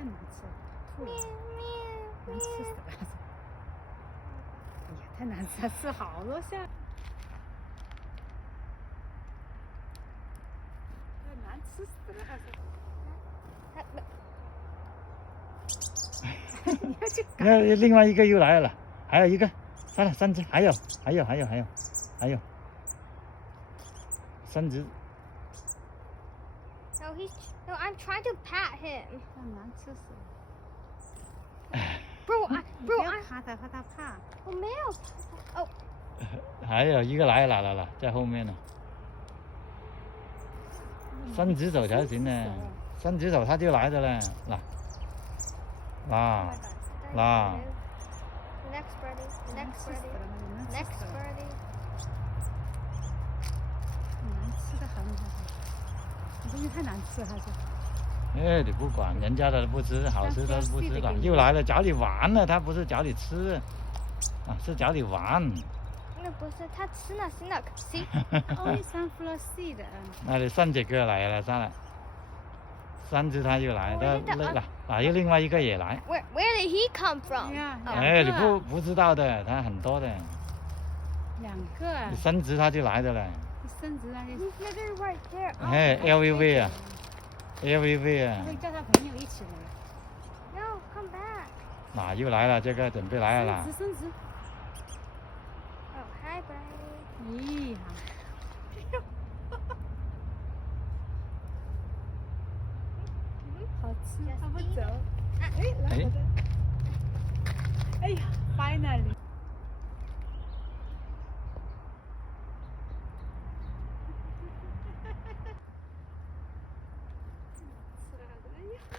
太难吃了，吐了，难吃死了！哎呀，太难吃了，吃好多下。难吃死了，还是。你看另外一个又来了，还有一个，算了，3只，还有，3只。No, I'm trying to pat him. 难吃死了。Bro, 不要怕他，怕他怕。我没有怕他。哦。还有一个来了，在后面呢。3只手才行呢，3只手它就来的了，那。Next birdie. 难吃的很，这东西太难吃了，哎，你不管人家的不吃，好吃的不吃了，又来了，找你玩了，他不是找你吃，啊，是找你玩。那不是他吃了 see Only sunflower seed. 那你3只个来了，3只他又来，又另外一个也来。Where did he come from? 哎，你不知道的，他很多的。2个。你3只他就来的了。3只那里。They're right there. 哎 ，LVV 啊。LVV 啊。可以叫他朋友一起来。No, come back. 哪又来了？这个准备来了。3只。Oh, hi, buddy. 咦，好吃，他不走。哎呀 ，finally。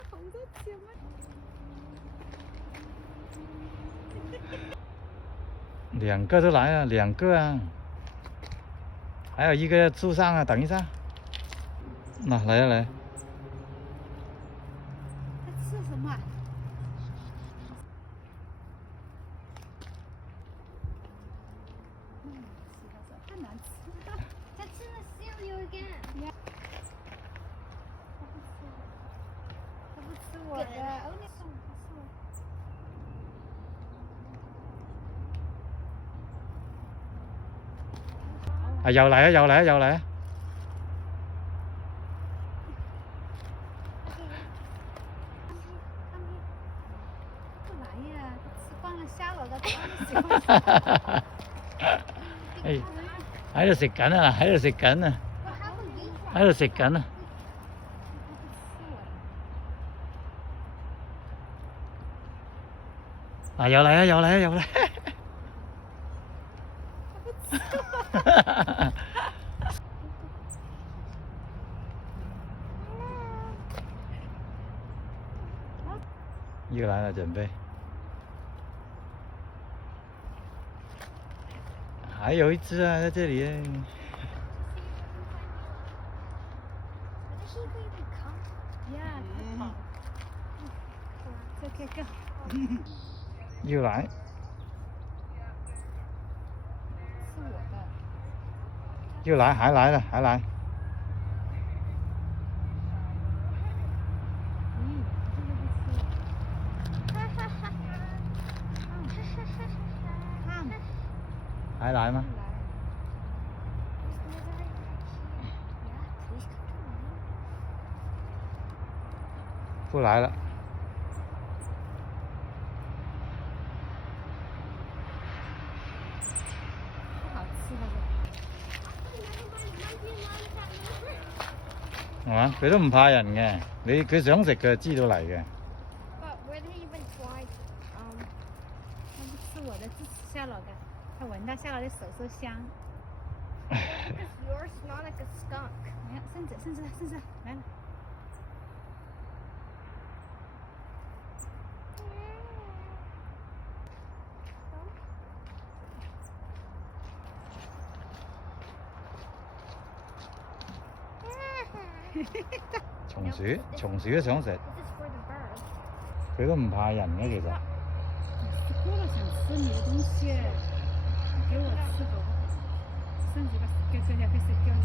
好多姐妹。2个都来了，2个啊，还有一个树上啊，等一下。那来。他吃什么？太难吃了。他吃了 cereal again. 他不吃我的。啊，又嚟！又嚟呀！吃光了虾了，他哎，喺度食緊啊！喺度食緊啊！啊，又嚟！又来了，准备。还有一只啊，在这里。又来。是我的。又来，还来。还来吗？不来了。不好吃係嘛？佢都唔怕人嘅，佢想食佢知道嚟嘅。But where did he even try? 他不吃我的，只吃夏老的。他闻到夏老的手说香。Because yours smell like a skunk. 哎呀，甚至来了。松鼠都想食， This is for the birds. 佢都唔怕人嘅其實。吃多了想吃你的东西，给我吃吧。甚至把给你个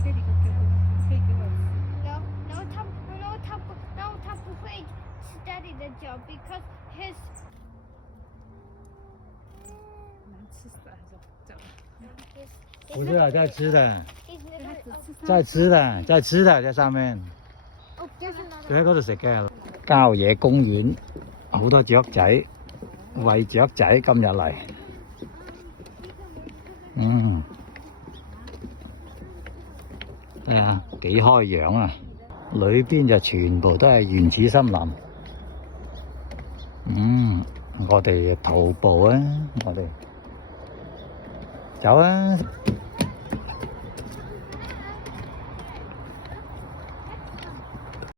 可以给我吃。No, 他不会吃 Daddy 的 a job because his 能吃死还是这样？ 不是啊，在吃的， he's 他 never 只吃上在吃的，在吃的，在上面。 oh there's another 佢喺嗰度食嘅。郊野公園好多雀仔，餵雀仔今日嚟。係啊，幾開揚啊！裏邊就全部都係原始森林。我哋徒步啊，我哋走啊！